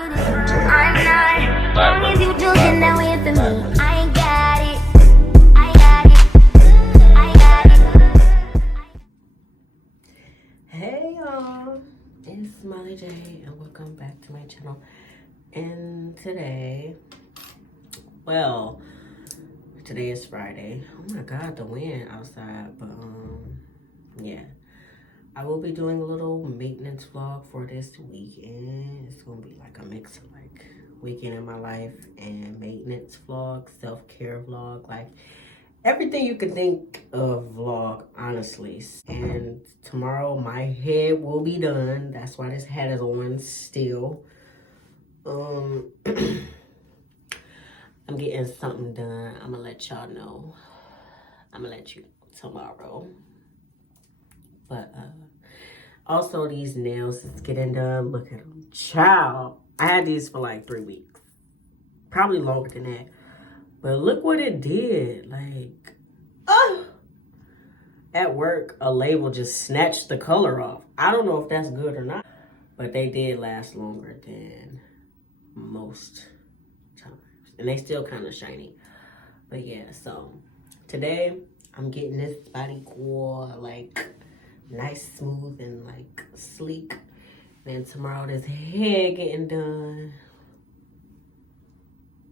Hey y'all, it's Smiley J and welcome back to my channel. And today is Friday. Oh my god, the wind outside. But yeah, I will be doing a little maintenance vlog for this weekend. It's gonna be like a mix of like weekend in my life and maintenance vlog, self-care vlog, like everything you can think of vlog, honestly. And tomorrow my head will be done. That's why this hat is on still. I'm getting something done. I'm gonna let y'all know. I'm gonna let you know tomorrow. But also these nails is getting done. Look at them. Child, I had these for like 3 weeks. Probably longer than that. But look what it did. Like, at work, a label just snatched the color off. I don't know if that's good or not, but they did last longer than most times. And they still kind of shiny. But yeah, so today I'm getting this body core like nice, smooth, and like sleek. Then tomorrow this head getting done.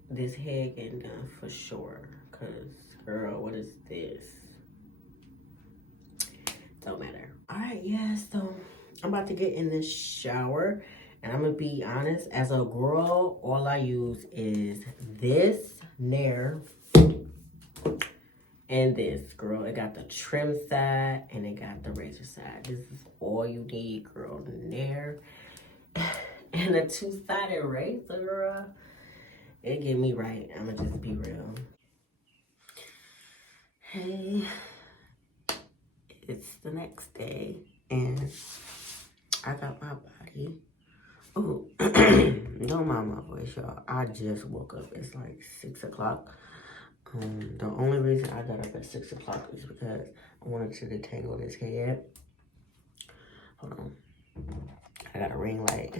This head getting done for sure. Cause girl, what is this? Don't matter. All right, yeah, so I'm about to get in the shower. And I'm gonna be honest, as a girl, all I use is this Nair and this, girl. It got the trim side and it got the razor side. This is all you need, girl. Nair and a two-sided razor, girl. It get me right. I'ma just be real. Hey, it's the next day and I got my body. Oh, don't mind my voice, y'all. I just woke up. It's like 6 o'clock. The only reason I got up at 6 o'clock is because I wanted to detangle this head. Hold on. I got a ring light.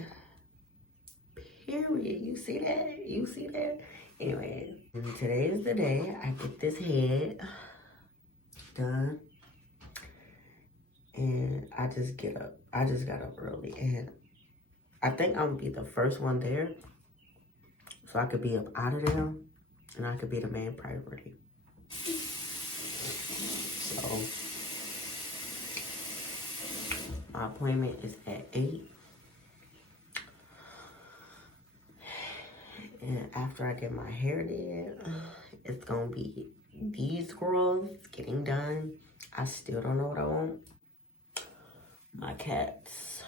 Period. You see that? You see that? Anyway, today is the day I get this head done. And I just get up. I just got up early. And I think I'm gonna be the first one there. So I could be up out of there. And I could be the main priority. So my appointment is at 8. And after I get my hair did, it's gonna be these girls getting done. I still don't know what I want. My cats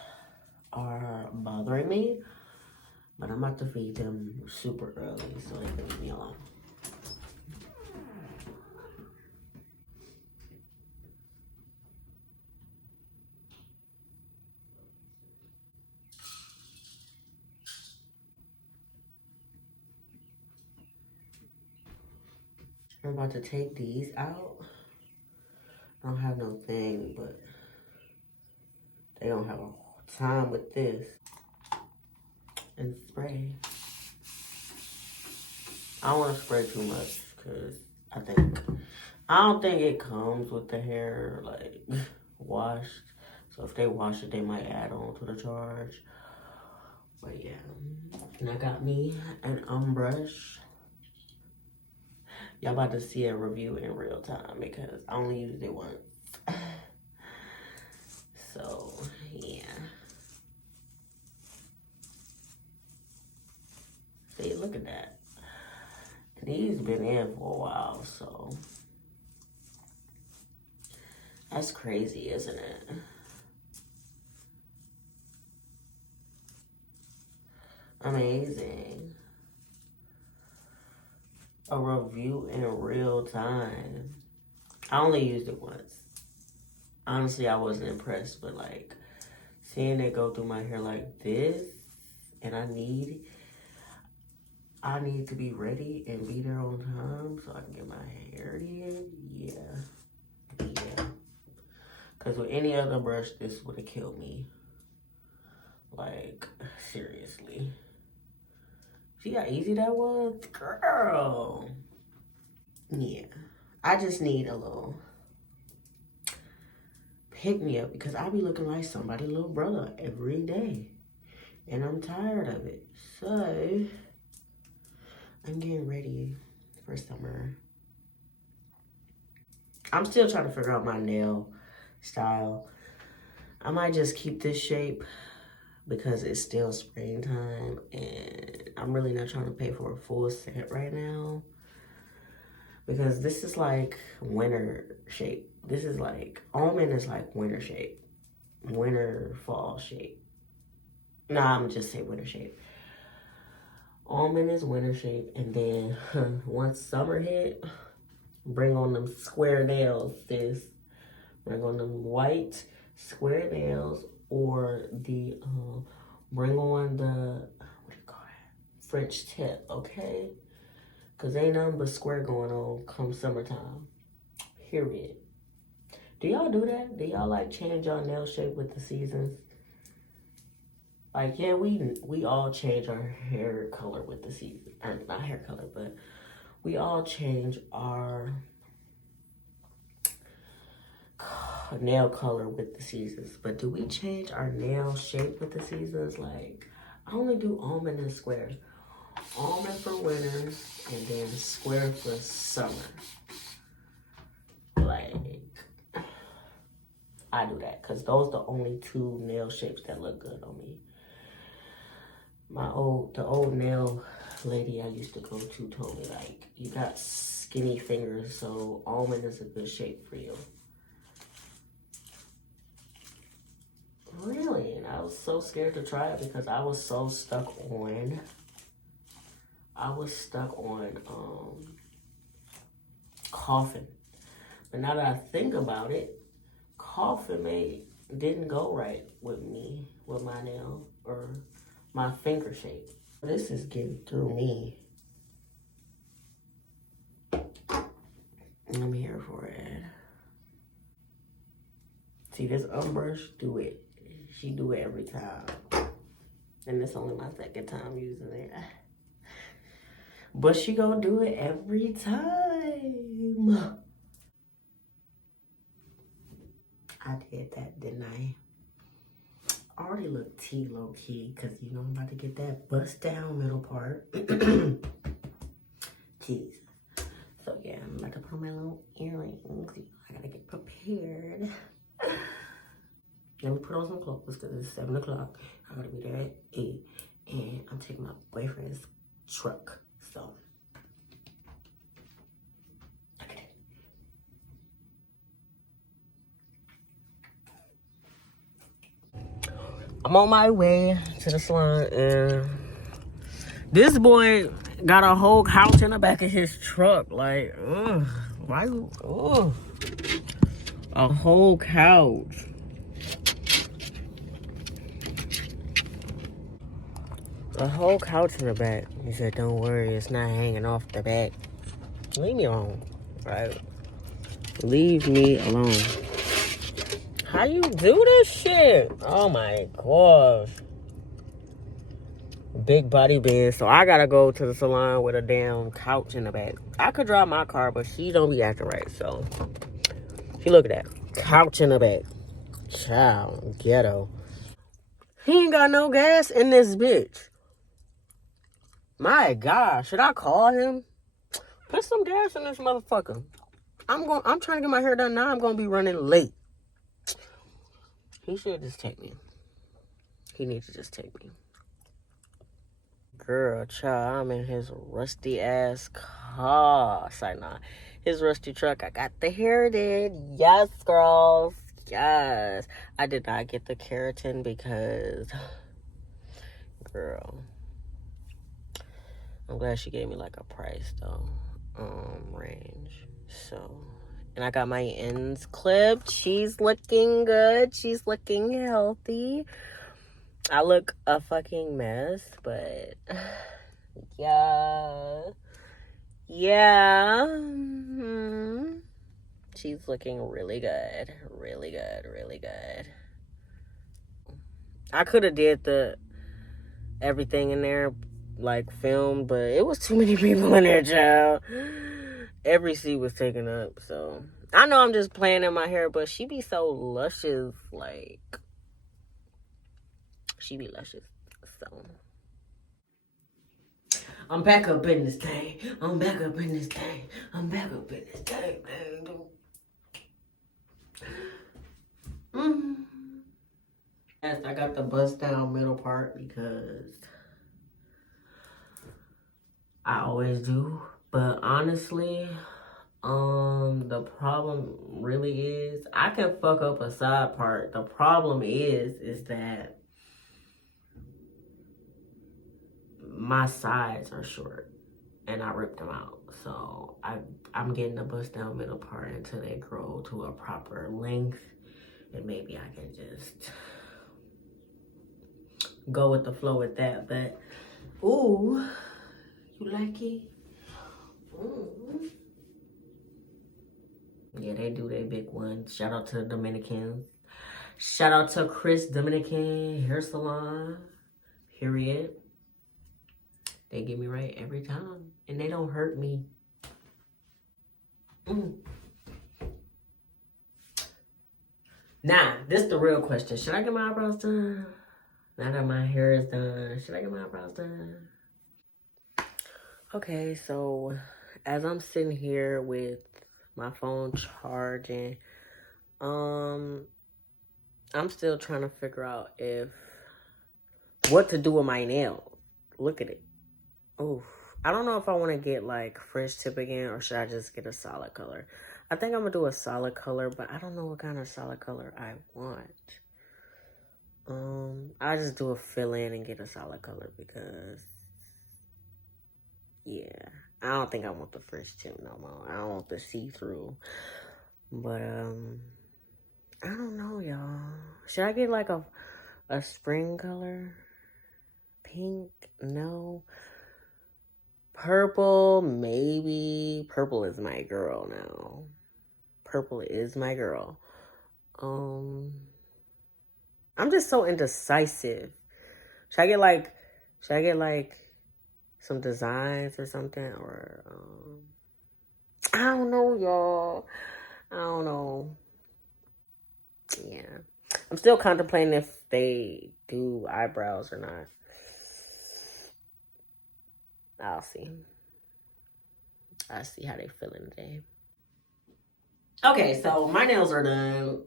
are bothering me, but I'm about to feed them super early so they can leave me alone. I'm about to take these out. I don't have no thing, but they don't have a time with this. And spray. I don't want to spray too much because I don't think it comes with the hair like washed. So if they wash it, they might add on to the charge. But yeah, and I got me an brush. Y'all about to see a review in real time because I only used it once. So yeah. See, look at that. These been in for a while, so that's crazy, isn't it? Amazing. A review in real time. I only used it once. Honestly, I wasn't impressed, but like seeing it go through my hair like this, and I need to be ready and be there on time so I can get my hair in. Yeah. Because with any other brush, this would have killed me. Like, seriously. See how easy that was? Girl. Yeah. I just need a little pick me up because I be looking like somebody's little brother every day. And I'm tired of it. So, I'm getting ready for summer. I'm still trying to figure out my nail style. I might just keep this shape because it's still springtime and I'm really not trying to pay for a full set right now because this is like winter shape. This is like, almond is like winter shape, winter fall shape. Nah, I'm gonna just say winter shape. Almond is winter shape, and then once summer hit, bring on them square nails, sis. Bring on them white square nails, or the bring on the what do you call that? French tip, okay? Cause ain't nothing but square going on come summertime. Period. Do y'all do that? Do y'all like change your nail shape with the seasons? Like, yeah, we all change our hair color with the season. Or not hair color, but we all change our nail color with the seasons. But do we change our nail shape with the seasons? Like, I only do almond and square. Almond for winter, and then square for summer. Like, I do that because those are the only two nail shapes that look good on me. The old nail lady I used to go to told me, like, you got skinny fingers, so almond is a good shape for you. Really? And I was so scared to try it because I was so stuck on coffin. But now that I think about it, coffin didn't go right with me, with my nail or my finger shape. This is getting through me. I'm here for it. See, this unbrush, do it. She do it every time. And it's only my second time using it. But she gonna do it every time. I did that, didn't I? I already look T low key because you know I'm about to get that bust down middle part. Jesus. So yeah, I'm about to put on my little earrings. I gotta get prepared. Let me put on some clothes because it's 7 o'clock. I gotta be there at 8. And I'm taking my boyfriend's truck. So, okay. I'm on my way to the salon and this boy got a whole couch in the back of his truck. Like, ugh, why? Ugh. A whole couch. A whole couch in the back. He said, don't worry, it's not hanging off the back. Leave me alone, right? Leave me alone. How you do this shit? Oh my gosh. Big body bend. So I gotta go to the salon with a damn couch in the back. I could drive my car, but she don't be acting right. So, she look at that. Couch in the back. Child, ghetto. He ain't got no gas in this bitch. My God, should I call him? Put some gas in this motherfucker. I'm trying to get my hair done now. I'm gonna be running late. He should just take me. He needs to just take me. Girl, child, I'm in his rusty ass car. Sorry, nah. His rusty truck. I got the hair did. Yes, girls. Yes. I did not get the keratin because, girl, I'm glad she gave me like a price though. Range. So, and I got my ends clipped. She's looking good. She's looking healthy. I look a fucking mess, but yeah. Yeah. Mm-hmm. She's looking really good. Really good. Really good. I could have did everything in there, like filmed, but it was too many people in there, child. Every seat was taken up, so I know I'm just playing in my hair, but she be so luscious, like she be luscious. So I'm back up in this thing. I'm back up in this thing. I'm back up in this thing, man. Yes, I got the bust down middle part because I always do. But honestly, the problem really is I can fuck up a side part. The problem is that my sides are short and I ripped them out. So I'm getting the bust down middle part until they grow to a proper length, and maybe I can just go with the flow with that. But ooh, you like it? Mm-hmm. Yeah, they do their big one. Shout out to the Dominicans. Shout out to Chris Dominican Hair Salon. Period. They get me right every time. And they don't hurt me. Nah, this is the real question. Should I get my eyebrows done? Now that my hair is done, should I get my eyebrows done? Okay, so as I'm sitting here with my phone charging, I'm still trying to figure out what to do with my nails. Look at it. Oof. I don't know if I want to get like French tip again or should I just get a solid color. I think I'm gonna do a solid color, but I don't know what kind of solid color I want. I'll just do a fill in and get a solid color because yeah, I don't think I want the French tip no more. I don't want the see-through. But I don't know, y'all. Should I get like a spring color? Pink? No. Purple? Maybe. Purple is my girl now. Purple is my girl. I'm just so indecisive. Should I get like some designs or something? Or I don't know, y'all. I don't know. Yeah. I'm still contemplating if they do eyebrows or not. I'll see. I'll see how they feeling today. Okay, so my nails are done.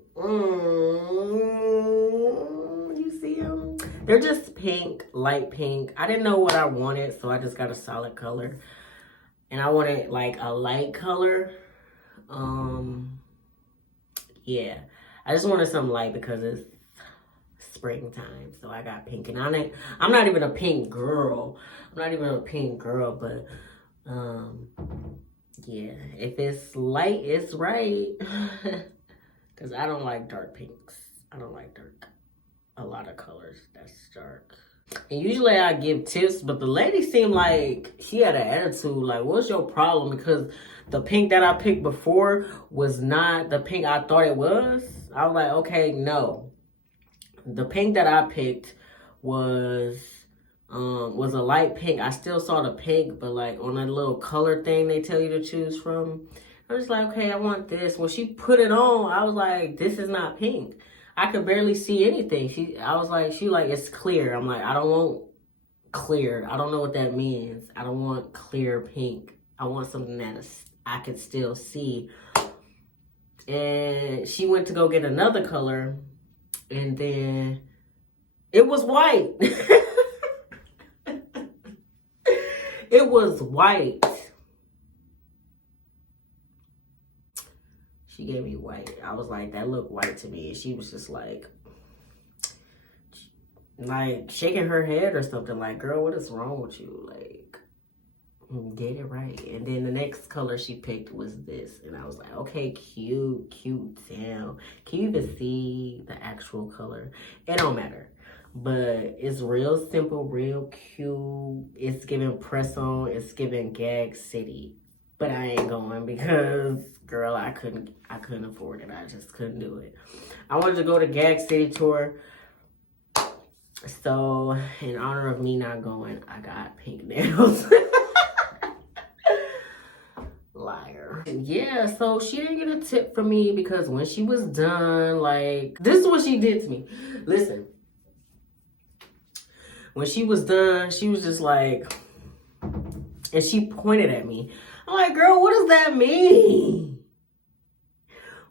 You see them? They're just pink, light pink. I didn't know what I wanted, so I just got a solid color. And I wanted like a light color. Yeah. I just wanted something light because it's springtime. So I got pink. And I'm not even a pink girl. But yeah, if it's light, it's right. Because I don't like dark pinks. I don't like a lot of colors that's dark. And usually I give tips, but the lady seemed like she had an attitude. Like, what's your problem? Because the pink that I picked before was not the pink I thought it was. I was like, okay, no. The pink that I picked was a light pink. I still saw the pink, but like on that little color thing they tell you to choose from. I was like, okay, I want this. When she put it on, I was like, this is not pink. I could barely see anything. She it's clear. I'm like, I don't want clear. I don't know what that means. I don't want clear pink. I want something that I could still see. And she went to go get another color, and then it was white. It was white. She gave me white. I was like, that looked white to me. And she was just like shaking her head or something. Like, girl, what is wrong with you? Like, get it right. And then the next color she picked was this. And I was like, okay, cute. Damn. Can you even see the actual color? It don't matter. But it's real simple, real cute. It's giving press on. It's giving Gag City. But I ain't going because, girl, I couldn't afford it. I just couldn't do it. I wanted to go to Gag City tour. So in honor of me not going, I got pink nails. Liar. Yeah, so she didn't get a tip from me because when she was done, like, this is what she did to me. Listen, when she was done, she was just like, and she pointed at me. I'm like, girl, what does that mean?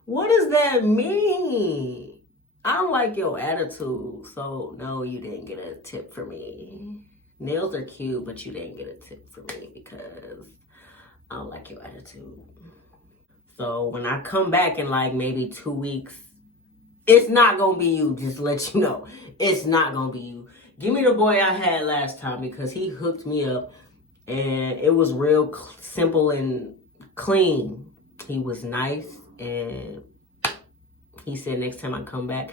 What does that mean? I don't like your attitude. So, no, you didn't get a tip for me. Nails are cute, but you didn't get a tip for me because I don't like your attitude. So, when I come back in like maybe 2 weeks, it's not going to be you. Just to let you know. It's not going to be you. Give me the boy I had last time because he hooked me up. And it was real simple and clean. He was nice. And he said next time I come back,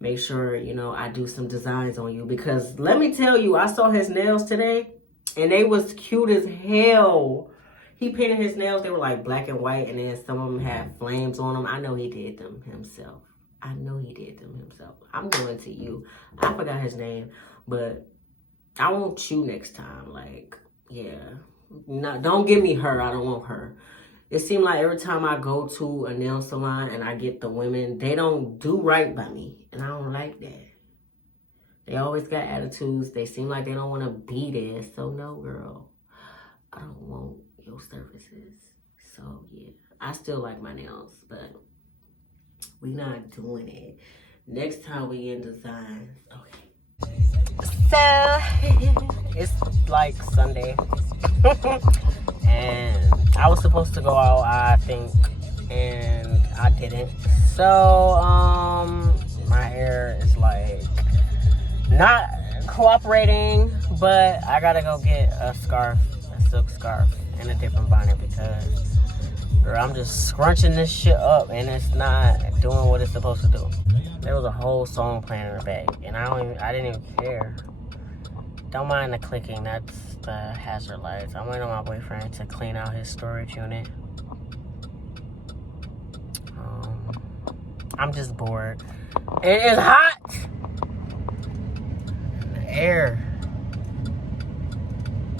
make sure, you know, I do some designs on you. Because let me tell you, I saw his nails today. And they was cute as hell. He painted his nails. They were like black and white. And then some of them had flames on them. I know he did them himself. I know he did them himself. I'm going to you. I forgot his name. But I want you next time. Like, yeah. No, don't give me her. I don't want her. It seems like every time I go to a nail salon and I get the women, they don't do right by me. And I don't like that. They always got attitudes. They seem like they don't want to be there. So, no, girl. I don't want your services. So, yeah. I still like my nails, but we not doing it. Next time we in designs. Okay. So, it's like Sunday. And I was supposed to go out, I think, and I didn't. So, my hair is like not cooperating, but I gotta go get a scarf, a silk scarf, and a different bonnet because, girl, I'm just scrunching this shit up and it's not doing what it's supposed to do. There was a whole song playing in the back, and I didn't even care. Don't mind the clicking, that's the hazard lights. I'm waiting on my boyfriend to clean out his storage unit. I'm just bored. It is hot! The air.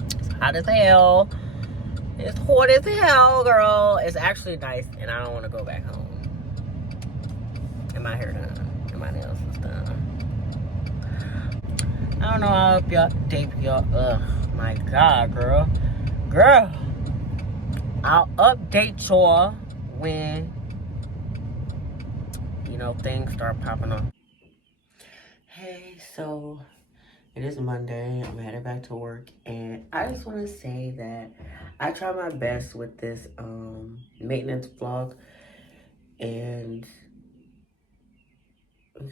It's hot as hell. It's hot as hell, girl. It's actually nice, and I don't want to go back home. And my hair done. And my nails is done. I don't know how to update y'all. My God, girl. Girl. I'll update y'all when, you know, things start popping up. Hey, so it is Monday. I'm headed back to work. And I just want to say that I try my best with this maintenance vlog. And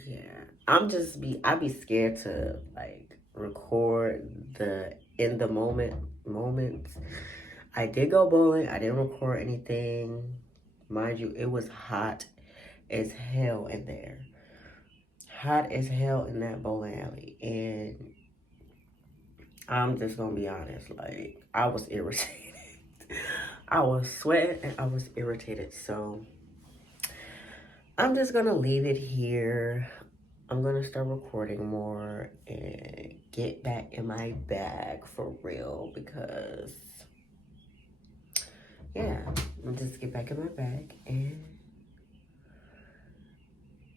yeah, I be scared to like record the in the moments. I did go bowling. I didn't record anything. Mind you, it was hot as hell in there. Hot as hell in that bowling alley. And I'm just gonna be honest, like I was irritated. I was sweating and I was irritated. So I'm just gonna leave it here. I'm gonna start recording more and get back in my bag for real because, yeah, I'll just get back in my bag and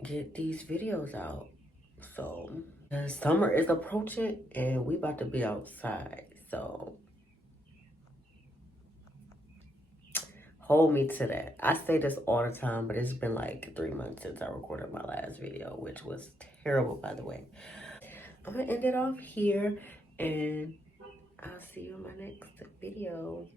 get these videos out. So, the summer is approaching and we about to be outside. So, hold me to that. I say this all the time, but it's been like 3 months since I recorded my last video, which was terrible, by the way. I'm gonna end it off here, and I'll see you in my next video.